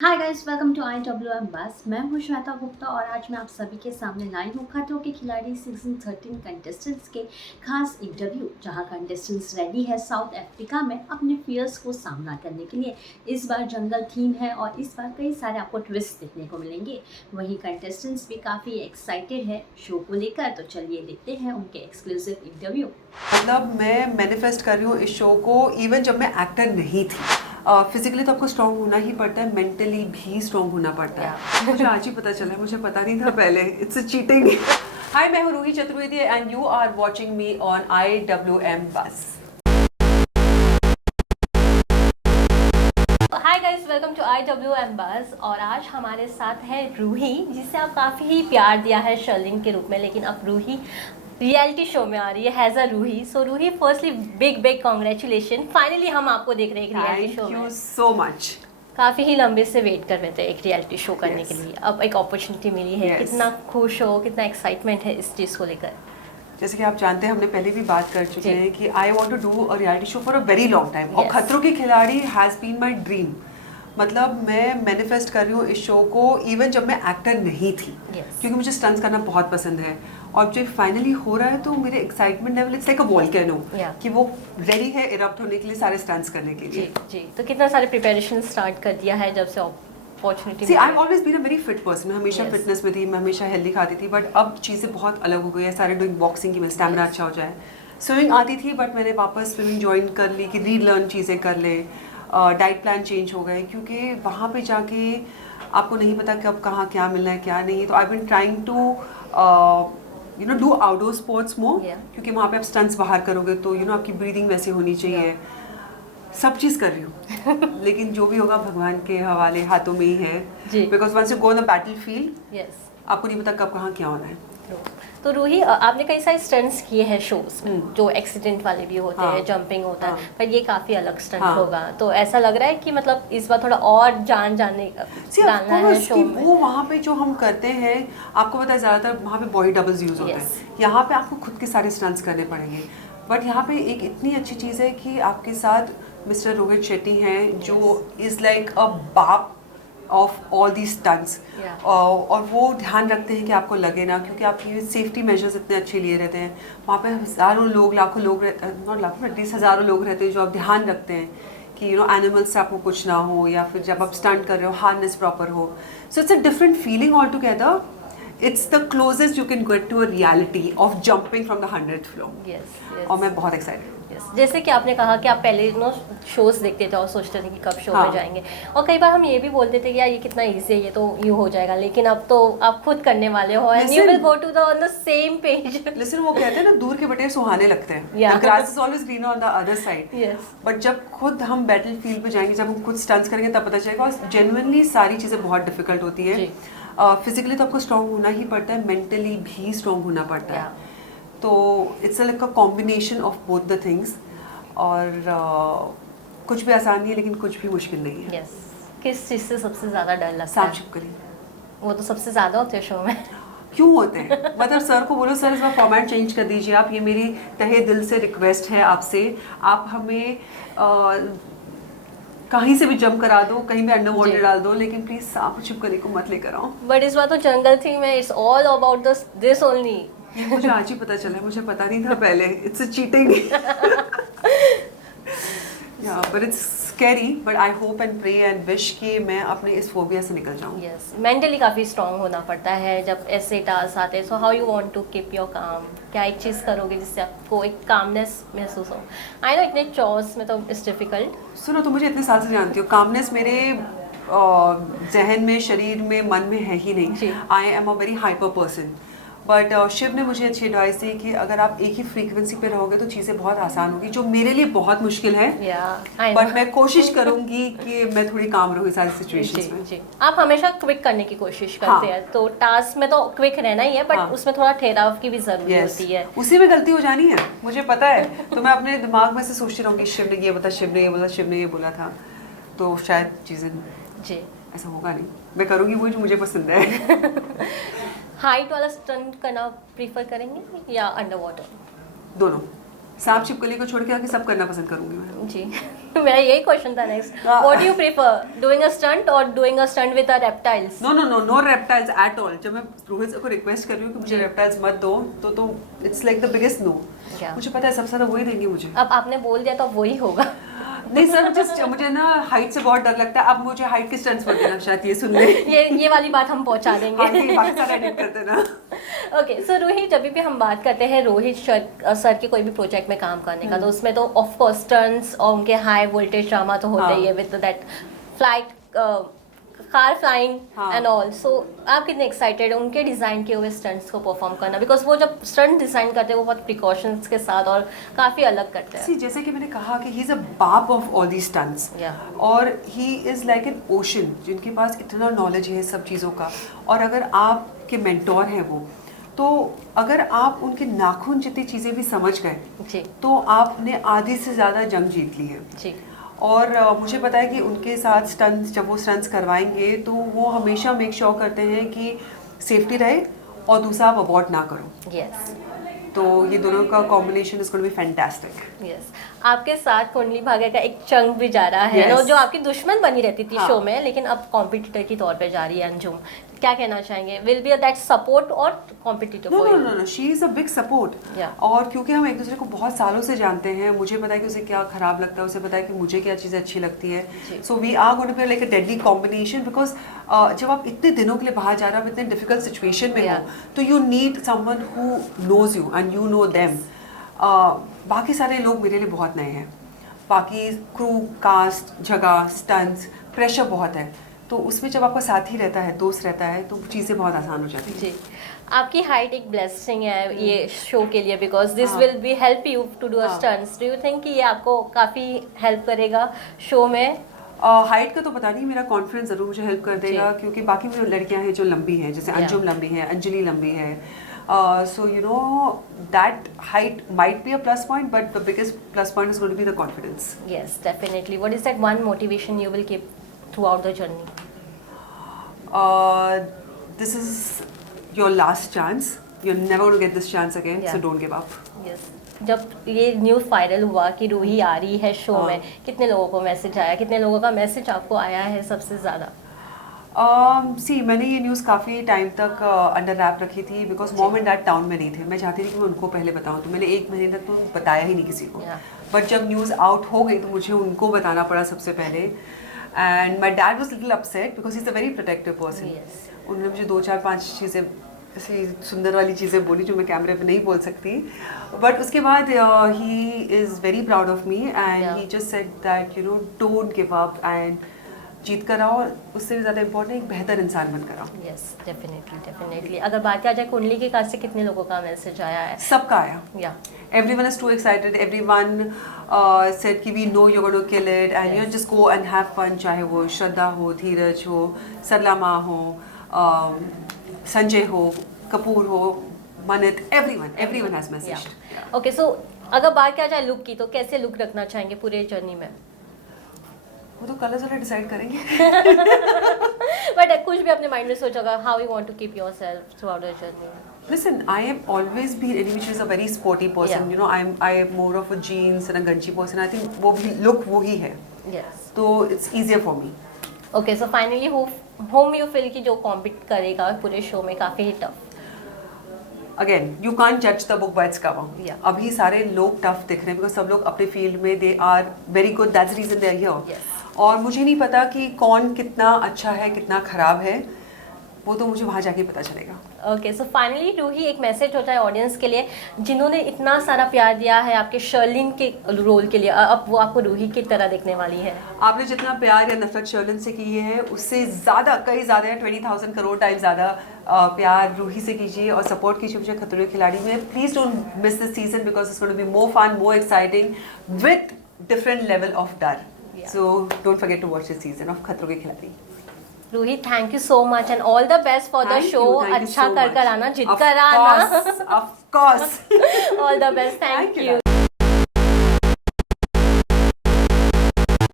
Hi guys, welcome to I W M Buzz. मैं हूं श्वेता गुप्ता और आज मैं आप सभी के सामने लाई हूं खतरों के खिलाड़ी सीजन 13 कंटेस्टेंट्स के खास इंटरव्यू, जहां कंटेस्टेंट्स रेडी है साउथ अफ्रीका में अपने फियर्स को सामना करने के लिए। इस बार जंगल थीम है और इस बार कई सारे आपको ट्विस्ट देखने को मिलेंगे। वहीं कंटेस्टेंट्स भी काफ़ी एक्साइटेड है शो को लेकर, तो चलिए देखते हैं उनके एक्सक्लूसिव इंटरव्यू। मतलब मैं मैनिफेस्ट कर रही हूँ इस शो को, इवन जब मैं एक्टर नहीं थी। फिजिकली तो आपको स्ट्रांग होना ही पड़ता है, मेंटली भी स्ट्रांग होना पड़ता है। मुझे आज ही पता चला है, मुझे पता नहीं था पहले। It's a cheating. हाय, मैं हूँ Roohi Chaturvedi and you are watching me on IWM Buzz. Hi guys, welcome to IWM Buzz. और आज हमारे साथ है रूही, जिसे आप काफ़ी ही प्यार दिया है शर्लिन के रूप में, लेकिन अब रूही रियलिटी शो में आ रही है has a Roohi. So Roohi, firstly big big congratulation, finally हम आपको देख रहे हैं एक रियलिटी शो थैंक में। You so much. काफ़ी ही लंबे से वेट कर रहे थे एक रियलिटी शो करने के लिए, अब एक अपॉर्चुनिटी मिली है। Yes. कितना खुश हो, कितना एक्साइटमेंट है इस चीज़ को लेकर? जैसे कि आप जानते हैं, हमने पहले भी बात कर चुके जी। हैं कि I want to do a reality show for a very long time. और Yes. खतरों के खिलाड़ी हैज़ बीन माय ड्रीम। मतलब मैं मैनिफेस्ट कर रही हूँ इस शो को, इवन जब मैं एक्टर नहीं थी। Yes. क्योंकि मुझे स्टंट्स करना बहुत पसंद है और जब फाइनली हो रहा है तो मेरे excitement level it's like a volcano, Yeah. कि वो रेडी है इरप्ट होने के लिए, सारे स्टंट्स करने के जी लिए। जी, तो कितना सारे प्रिपरेशन स्टार्ट कर दिया है जब से अपॉर्चुनिटी सी I always been a very fit person. मैं हमेशा Yes. फिटनेस में थी, मैं हमेशा हेल्दी खाती थी, बट अब चीज़ें बहुत अलग हो गई है। सारे डूइंग बॉक्सिंग की, मेरा स्टैमिना Yes. अच्छा हो जाए। स्विमिंग आती थी बट मैंने वापस स्विमिंग ज्वाइन कर ली कि रीलर्न चीज़ें कर ले। डाइट प्लान चेंज हो गए क्योंकि वहाँ पे जाके आपको नहीं पता कब कहाँ क्या मिलना है क्या नहीं। तो I been trying to do outdoor sports more, Yeah. क्योंकि वहाँ पे आप स्टंट्स बाहर करोगे तो आपकी ब्रीदिंग वैसे होनी चाहिए। सब चीज़ कर रही हूँ लेकिन जो भी होगा भगवान के हवाले, हाथों में ही है। जी। Because once you go in the battlefield, yes. आपको नहीं पता कब कहाँ क्या होना है। तो रूही, आपने कई सारे स्टंट्स किए हैं शोज में, जो एक्सीडेंट वाले भी होते हाँ। हैं, जंपिंग होता हाँ। है, पर ये काफी अलग स्टंट हाँ। होगा। तो ऐसा लग रहा है कि मतलब इस बार थोड़ा और जान जाने See, of डालना है course, शो कि में। वो वहाँ पे जो हम करते हैं, आपको पता है ज़्यादातर वहाँ पे बॉडी डबल्स यूज़ होते Yes. हैं। यहाँ पे आपको खुद के सारे स्टंट्स करने पड़ेंगे। बट यहाँ पे एक इतनी अच्छी चीज़ है कि आपके साथ मिस्टर रोहित शेट्टी हैं, जो इज़ लाइक अ बाप of all the stunts. Yeah. और वो ध्यान रखते हैं कि आपको लगे ना, क्योंकि आपकी सेफ्टी मेजर्स इतने अच्छे लिए रहते हैं। वहाँ पे हज़ारों लोग, लाखों लोग नॉट लाखों, एटलीस्ट हज़ारों लोग रहते हैं जो आप ध्यान रखते हैं कि एनिमल्स से आपको कुछ ना हो, या फिर जब आप स्टंट कर रहे हो हार्नेस प्रॉपर हो। So it's a different feeling all together. It's the closest you can get to a reality of jumping from the 100th floor. Yes और मैं बहुत एक्साइटेड हूँ। यस, जैसे कि आपने कहा कि आप पहले शोज देखते थे और सोचते थे कि कब शो हाँ। में जाएंगे, और कई बार हम ये भी बोलते थे कि यार ये कितना इजी है, ये तो यूँ हो जाएगा, लेकिन अब तो आप खुद करने वाले हो and you Listen. Will go to the on the same page. Listen, वो कहते हैं ना, दूर के बटेर सुहाने लगते हैं। Yeah. The grass is always greener on the other side. Yes. But जब खुद हम बैटल फील्ड पे जाएंगे, जब हम खुद स्टंट्स करेंगे, तब पता चलेगा। और जेन्युइनली सारी चीज़ें बहुत डिफिकल्ट होती है। जी। फिजिकली तो आपको स्ट्रांग होना ही पड़ता है, मेंटली भी स्ट्रांग होना पड़ता है। तो it's like a combination of both the things. और कुछ भी आसान नहीं है लेकिन कुछ भी मुश्किल नहीं है। यस। किस चीज़ से सबसे ज़्यादा डर लगता सांप है? छिपकली। वो तो सबसे ज़्यादा होते हैं शो में। क्यों होते हैं? मतलब सर को बोलो, सर इस बार फॉर्मेट चेंज कर दीजिए आप, ये मेरी तहे दिल से रिक्वेस्ट है आपसे। आप हमें कहीं से भी जंप करा दो, कहीं भी अंडर वाटर जी। डाल दो, लेकिन प्लीज सांप छिपकली को मत लेकर आओ। बट इस बार तो जंगल थीम है, it's all about this only. मुझे आज ही पता चला, मुझे पता नहीं था पहले। It's a cheating. या but it's scary, but I hope and pray and wish कि मैं अपने इस फोबिया से निकल जाऊं। यस, मेंटली काफ़ी स्ट्रांग होना पड़ता है जब ऐसे टास्क आते हैं। So how you want to keep your calm? क्या एक चीज़ करोगे जिससे आपको एक कामनेस महसूस हो? आई नो इतने चॉर्स में तो इट्स डिफिकल्ट। सुनो, तो मुझे इतने साल से जानती हो, कामनेस मेरे जहन में, शरीर में, मन में है ही जी। नहीं। I am a very hyper person. But Shiv ने मुझे अच्छी एडवाइस दी कि अगर आप एक ही फ्रीक्वेंसी पे रहोगे तो चीज़ें बहुत आसान होगी, जो मेरे लिए बहुत मुश्किल है। आई बट मैं कोशिश करूंगी कि मैं थोड़ी काम रहूँ सारी जी सिचुएशंस में। जी, आप हमेशा क्विक करने की कोशिश करते हाँ। हैं, तो टास्क में तो क्विक रहना ही है, बट हाँ। उसमें थोड़ा ठहराव की भी ज़रूरी यस, होती है। उसी में गलती हो जानी है, मुझे पता है। तो मैं अपने दिमाग में से सोचती रहूँगी, शिव ने ये बोला, शिव ने ये बोला, शिव ने ये बोला था, तो शायद चीज़ें जी। ऐसा होगा नहीं। मैं करूँगी वही जो मुझे पसंद है। हाइट वाला स्टंट करना प्रीफर करेंगे या अंडर वाटर? दोनों। सांप छिपकली को छोड़ के आके सब करना पसंद करूँगी मैं। जी। मेरा यही क्वेश्चन था next, what you prefer, doing a stunt और doing a stunt with a reptiles? No reptiles at all. जब मैं रोहित सर को रिक्वेस्ट कर रही हूँ कि मुझे रेप्टाइल्स मत दो, तो it's like the biggest no. क्या? मुझे पता है सबसे ज़्यादा वही देंगे मुझे। अब आपने बोल दिया तो अब वही होगा। नहीं सर, मुझे ना हाइट से बहुत डर लगता है। अब मुझे हाइट के स्टंट्स मत देना, शायद ये सुन ले। ये वाली बात हम पहुंचा हाँ, देंगे। ये बाकी सारा edit कर देना। ओके, सो रोहित, जब भी हम बात करते हैं रोहित सर के कोई भी प्रोजेक्ट में काम करने का, तो उसमें तो ऑफ कोर्स स्टंट्स और उनके हाई वोल्टेज ड्रामा तो होते ही है with that flight, car flying and all. So आप कितने एक्साइटेड हैं उनके डिज़ाइन किए हुए स्टंट्स को परफॉर्म करना? बिकॉज वो जब स्टंट डिज़ाइन करते हैं वो बहुत प्रिकॉशंस के साथ और काफ़ी अलग करते हैं। See, जैसे कि मैंने कहा कि ही इज़ अ बाप ऑफ ऑल दी स्टंट्स, और he is like an ocean जिनके पास इतना नॉलेज है सब चीज़ों का। और अगर आपके मेंटोर हैं वो, तो अगर आप उनके नाखून जितनी चीज़ें भी समझ गए जी तो आपने आधी से ज़्यादा जंग जीत ली है। जी। और मुझे पता है कि उनके साथ स्टंट्स, जब वो स्टंट्स करवाएंगे तो वो हमेशा मेक श्योर करते हैं कि सेफ्टी रहे और दूसरा आप अबॉर्ट ना करो। यस तो ये दोनों का combination is going to be fantastic. Yes. आपके साथ कुंडली भाग्य का एक चंक भी जा रहा है Yes. जो आपकी दुश्मन बनी रहती थी हाँ. शो में, लेकिन अब कॉम्पिटिटर के तौर पे जा रही है अंजुम। क्या कहना चाहेंगे? विल बी दैट सपोर्ट और competitor? No, she is a big support. Yeah. और क्योंकि हम एक दूसरे को बहुत सालों से जानते हैं, मुझे पता है कि उसे क्या खराब लगता है, उसे पता है कि मुझे क्या चीज़ें अच्छी लगती है। So we are going to be like a deadly combination, because जब आप इतने दिनों के लिए बाहर जा रहे हो, इतने डिफिकल्ट सिचुएशन में हो, तो you need someone who knows you and you know them. बाकी सारे लोग मेरे लिए बहुत नए हैं, बाकी क्रू, कास्ट, जगह, स्टंट्स, प्रेशर बहुत है। तो उसमें जब आपका साथी रहता है, दोस्त रहता है, तो चीज़ें बहुत आसान हो जाती हैं। जी। आपकी हाइट एक ब्लेसिंग है ये शो के लिए, because this will be help you to do a stunts. Do you think कि ये आपको काफ़ी हेल्प करेगा शो में? हाइट का तो पता नहीं, मेरा कॉन्फिडेंस ज़रूर मुझे हेल्प कर देगा, क्योंकि बाकी जो लड़कियां हैं जो लंबी हैं, जैसे अंजुम लंबी है, अंजलि लंबी है, so you know that height might be a plus point, but the biggest plus point is going to be the confidence. Yes, definitely. What is that one motivation you will keep throughout the journey? This is your last chance. You're never going to get this chance again, so don't give up. Yes. जब ये news viral हुआ कि रूही आ रही है show में, कितने लोगों को मैसेज आया, कितने लोगों का मैसेज आपको आया है सबसे ज़्यादा? मैंने ये न्यूज़ काफ़ी टाइम तक अंडर रैप रखी थी, because mom and dad town में नहीं थे। मैं चाहती थी कि मैं उनको पहले बताऊं, तो मैंने 1 महीने तक तो बताया ही नहीं किसी को। बट जब न्यूज़ आउट हो गई तो मुझे उनको बताना पड़ा सबसे पहले। And my dad was little upset because he is a very protective person. उन्होंने मुझे 2-4-5 चीज़ें ऐसी सुंदर वाली चीज़ें बोली जो मैं कैमरे पे नहीं बोल सकती, बट उसके बाद he is very proud of me and he just said that you know don't give up and जीत कर आओ, उससे भी ज़्यादा इम्पोर्टेंट एक बेहतर इंसान बनकर आओ। Yes, definitely. अगर बात किया जाए कुंडली के कास्ट से कितने लोगों का मैसेज आया है? सबका आया। या Everyone is too excited. Everyone said कि we know you're going to kill it and you know just go and have fun. चाहे वो श्रद्धा हो, धीरज हो, सरला हो, संजय हो, कपूर हो, Manit, everyone has messaged. Okay, so अगर बात किया जाए लुक की, तो कैसे लुक रखना चाहेंगे पूरे जर्नी में? वो तो कलर्स वाले डिसाइड करेंगे। बट कुछ भी अपने माइंड में सोचा होगा, how you want to keep yourself throughout the journey? Listen, I have always been anyone which is a very sporty person. You know, I am more of a jeans and a ganchi person. I think वो भी look वो ही है. Yes. तो it's easier for me. Okay, so finally whom you feel कि जो compete करेगा पूरे show में काफी ही tough? Again, you can't judge the book by its cover. Yeah. अभी सारे लोग टफ दिख रहे हैं because सब लोग अपने फील्ड में they are very good. That's the reason they are here. Yes. और मुझे नहीं पता कि कौन कितना अच्छा है, कितना खराब है, वो तो मुझे वहाँ जाके पता चलेगा। ओके, सो फाइनली रूही, एक मैसेज होता है ऑडियंस के लिए जिन्होंने इतना सारा प्यार दिया है आपके शर्लिन के रोल के लिए, अब वो आपको रूही की तरह देखने वाली है। आपने जितना प्यार या नफरत शर्लिन से की है उससे ज़्यादा, कई ज़्यादा, 20,000 करोड़ टाइम ज़्यादा प्यार रूही से कीजिए और सपोर्ट कीजिए मुझे खतरों के खिलाड़ी में। Please don't miss this season because it's going to be more fun, more exciting with different level of डर। So don't forget to watch this season of Khatron Ke Khiladi. Roohi, thank you so much and all the best for the show. अच्छा कर आना, जीत कर आना। Of course. All the best, thank you.